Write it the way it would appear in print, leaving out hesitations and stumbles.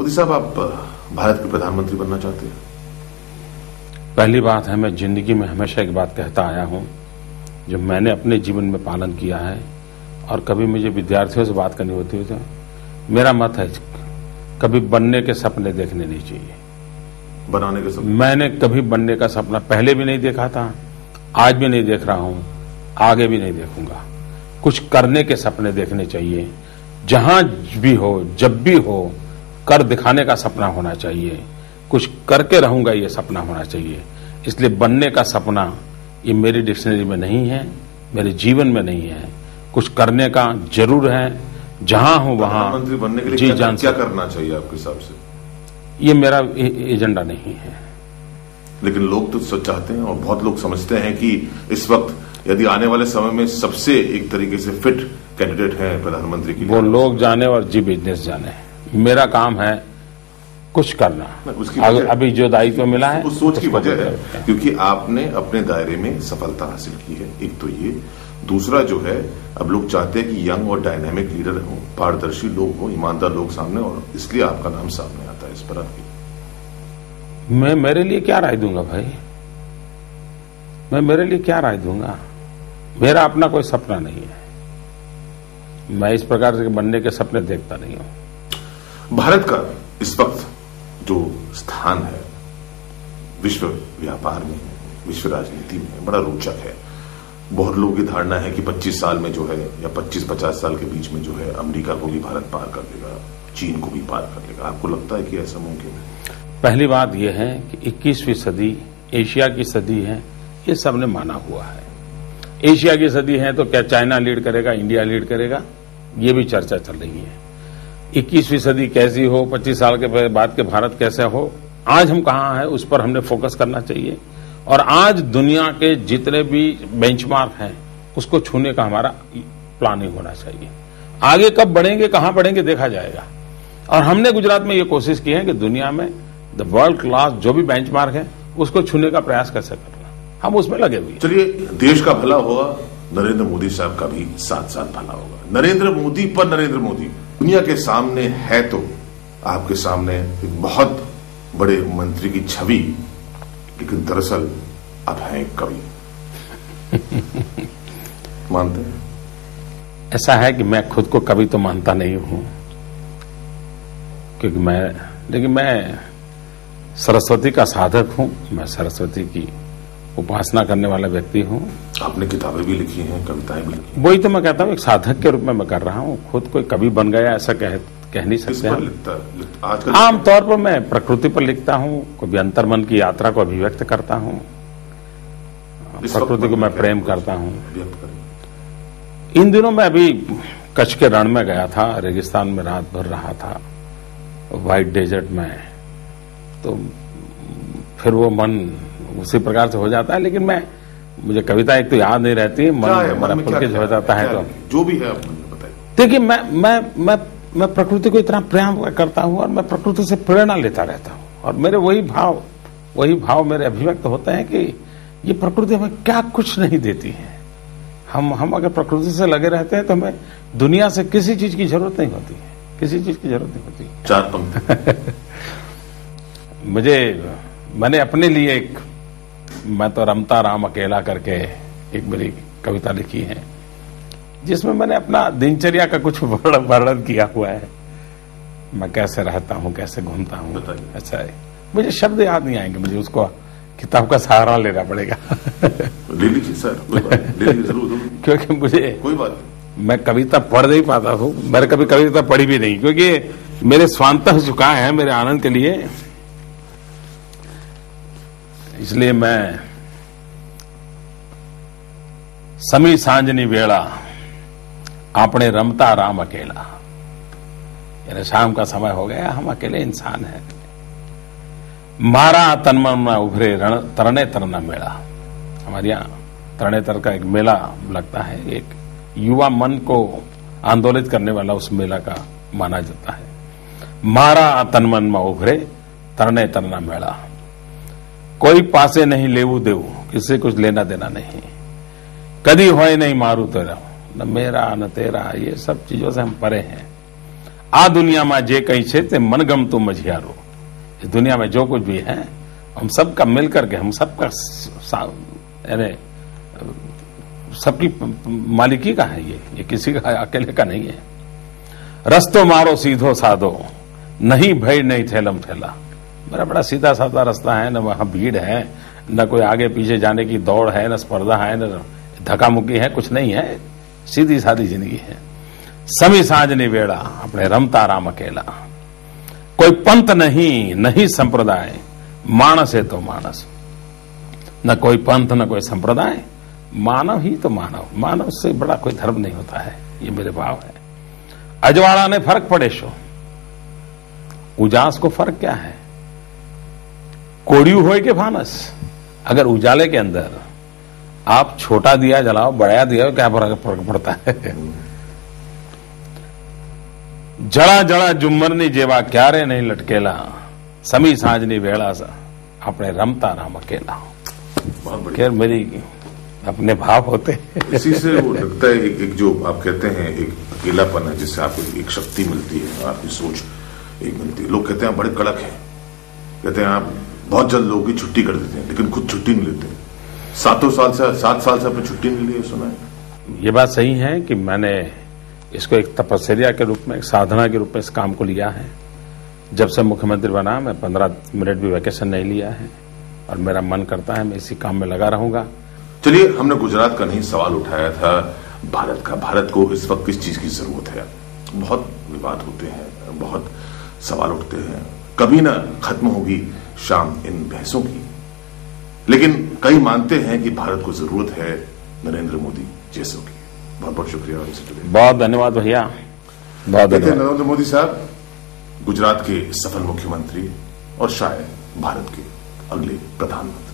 मोदी साहब, आप भारत के प्रधानमंत्री बनना चाहते हैं? पहली बात है, मैं जिंदगी में हमेशा एक बात कहता आया हूं जो मैंने अपने जीवन में पालन किया है, और कभी मुझे विद्यार्थियों से बात करनी होती है तो मेरा मत है कभी बनने के सपने देखने नहीं चाहिए। बनाने के सपने? मैंने कभी बनने का सपना पहले भी नहीं देखा था, आज भी नहीं देख रहा हूं, आगे भी नहीं देखूंगा। कुछ करने के सपने देखने चाहिए। जहां भी हो, जब भी हो, कर दिखाने का सपना होना चाहिए। कुछ करके रहूंगा ये सपना होना चाहिए। इसलिए बनने का सपना ये मेरी डिक्शनरी में नहीं है, मेरे जीवन में नहीं है। कुछ करने का जरूर है। जहां हूं वहां प्रधानमंत्री बनने के लिए क्या करना चाहिए आपके हिसाब से? ये मेरा एजेंडा नहीं है। लेकिन लोग तो चाहते हैं और बहुत लोग समझते हैं कि इस वक्त यदि आने वाले समय में सबसे एक तरीके से फिट कैंडिडेट है प्रधानमंत्री के लिए, वो लोग जाने और जी बिजनेस जाने। मेरा काम है कुछ करना। अभी जो दायित्व मिला है उस सोच की वजह है क्योंकि आपने अपने दायरे में सफलता हासिल की है। एक तो ये, दूसरा जो है अब लोग चाहते हैं कि यंग और डायनामिक लीडर हो, पारदर्शी लोग हो, ईमानदार लोग सामने, और इसलिए आपका नाम सामने आता है। इस पर आपकी मैं मेरे लिए क्या राय दूंगा भाई? मैं मेरे लिए क्या राय दूंगा? मेरा अपना कोई सपना नहीं है। मैं इस प्रकार से बनने के सपने देखता नहीं हूं। भारत का इस वक्त जो स्थान है विश्व व्यापार में, विश्व राजनीति में, बड़ा रोचक है। बहुत लोगों की धारणा है कि 25 साल में जो है, या 25-50 साल के बीच में जो है, अमेरिका को भी भारत पार कर लेगा, चीन को भी पार कर लेगा। आपको लगता है कि ऐसा मुमकिन है? पहली बात यह है कि 21वीं सदी एशिया की सदी है, ये सबने माना हुआ है। एशिया की सदी है तो क्या चाइना लीड करेगा, इंडिया लीड करेगा, ये भी चर्चा चल रही है। 21वीं सदी कैसी हो, 25 साल के बाद के भारत कैसे हो, आज हम कहां हैं उस पर हमने फोकस करना चाहिए। और आज दुनिया के जितने भी बेंचमार्क हैं उसको छूने का हमारा प्लानिंग होना चाहिए। आगे कब बढ़ेंगे, कहां बढ़ेंगे, देखा जाएगा। और हमने गुजरात में ये कोशिश की है कि दुनिया में द वर्ल्ड क्लास जो भी बेंचमार्क है उसको छूने का प्रयास कैसे करना, हम उसमें लगे हुए। चलिए, देश का भला होगा, नरेंद्र मोदी साहब का भी साथ साथ भला होगा। नरेंद्र मोदी पर नरेंद्र मोदी दुनिया के सामने है तो आपके सामने एक बहुत बड़े मंत्री की छवि, लेकिन दरअसल अब है एक कवि। मानते हैं? ऐसा है कि मैं खुद को कवि तो मानता नहीं हूं, क्योंकि मैं सरस्वती का साधक हूं। मैं सरस्वती की उपासना करने वाला व्यक्ति हूं। आपने किताबें भी लिखी हैं, कविताएं भी लिखी हैं। वही तो मैं कहता हूं, एक साधक के रूप में मैं कर रहा हूं। खुद कोई कवि बन गया ऐसा कह नहीं सकते हैं। आमतौर पर मैं प्रकृति पर लिखता हूं, कभी अंतर्मन की यात्रा को अभिव्यक्त करता हूं, प्रकृति को मैं प्रेम करता हूं। इन दिनों मैं अभी कच्छ के रण में गया था, रेगिस्तान में रात भर रहा था, व्हाइट डेजर्ट में, तो फिर वो मन उसी प्रकार से हो जाता है। लेकिन मुझे कविता एक तो याद नहीं रहती, मन पुलकित हो जाता है। तो जो भी है आप बताइए। देखिए, मैं प्रकृति को इतना प्रेम करता हूं और मैं प्रकृति से प्रेरणा लेता रहता हूं, और मेरे वही भाव मेरे अभिव्यक्त होते हैं कि ये प्रकृति हमें क्या कुछ नहीं देती है। हम अगर प्रकृति से लगे रहते हैं तो हमें दुनिया से किसी चीज की जरूरत नहीं होती है, किसी चीज की जरूरत नहीं होती। चार पंक्ति मैंने अपने लिए मैं तो रमता राम अकेला करके एक मेरी कविता लिखी है, जिसमें मैंने अपना दिनचर्या का कुछ वर्णन किया हुआ है। मैं कैसे रहता हूं, कैसे घूमता हूं। अच्छा है, मुझे शब्द याद नहीं आएंगे, मुझे उसको किताब का सहारा लेना पड़ेगा। ले लीजिए सर, ले लीजिए जरूर। क्योंकि मुझे कोई बात, मैं कविता पढ़ नहीं पाता हूं, मैंने कभी कविता पढ़ी भी नहीं, क्योंकि मेरे स्वांतः झुकाए हैं मेरे आनंद के लिए। इसलिए मैं समी सांजनी वेला आपने रमता राम अकेला, यानी शाम का समय हो गया, हम अकेले इंसान हैं। मारा तनमन में उभरे तरने तरना मेला। हमारे यहाँ तरने तर का एक मेला लगता है, एक युवा मन को आंदोलित करने वाला उस मेला का माना जाता है। मारा तनमन में उभरे तरने तरना मेला, कोई पासे नहीं लेवू देवू, किसी कुछ लेना देना नहीं, कदी होए नहीं मारू तेरा, न मेरा न तेरा, ये सब चीजों से हम परे हैं। आ दुनिया में जे कहीं छे ते मनगमतुं मझियारो। इस दुनिया में जो कुछ भी है हम सबका मिलकर के, हम सबका यानी सबकी मालिकी का है, ये किसी का अकेले का नहीं है। रस्तो मारो सीधो साधो, नहीं भय नहीं ठेलम ठेला। मेरा बड़ा सीधा साधा रास्ता है, न वहां भीड़ है, न कोई आगे पीछे जाने की दौड़ है, न स्पर्धा है, न धक्का मुक्की है, कुछ नहीं है, सीधी सादी जिंदगी है। समी साँझनी वेड़ा अपने रमता राम अकेला। कोई पंथ नहीं, नहीं संप्रदाय, मानस है तो मानस। न कोई पंथ न कोई संप्रदाय, मानव ही तो मानव। मानव से बड़ा कोई धर्म नहीं होता है, ये मेरे भाव है। अजवाड़ा ने फर्क पड़े शो, उजास को फर्क क्या है? कोड़ियू होए के फानस। अगर उजाले के अंदर आप छोटा दिया जलाओ, बड़ा दिया, क्या फर्क पड़ता है? जड़ा जड़ा जुम्मरनी जेवा क्यारे नहीं लटकेला, समी साँझनी वेड़ा सा अपने रमता राम अकेला। खैर मेरी अपने भाव होते हैं। इसी से वो लगता है एक जो आप कहते हैं एक अकेलापन है, जिससे आपको एक शक्ति मिलती है, आपकी सोच एक मिलती है। लोग कहते हैं बड़े कड़क हैं, कहते हैं आप बहुत जल्द लोगों की छुट्टी कर देते हैं, लेकिन खुद छुट्टी नहीं लेते। 7 साल से आपने छुट्टी नहीं ली, सुना है? ये बात सही है कि मैंने इसको एक तपस्या के रूप में, एक साधना के रूप में इस काम को लिया है। जब से मुख्यमंत्री बना मैं 15 मिनट भी वैकेशन नहीं लिया है, और मेरा मन करता है मैं इसी काम में लगा रहूंगा। चलिए, हमने गुजरात का नहीं सवाल उठाया था, भारत का। भारत को इस वक्त किस चीज की जरूरत है? बहुत विवाद होते हैं, बहुत सवाल उठते हैं, कभी ना खत्म होगी शाम इन बहसों की। लेकिन कई मानते हैं कि भारत को जरूरत है नरेंद्र मोदी जैसों की। बहुत बहुत शुक्रिया। बहुत धन्यवाद भैया, बहुत धन्यवाद। नरेंद्र मोदी साहब गुजरात के सफल मुख्यमंत्री और शायद भारत के अगले प्रधानमंत्री।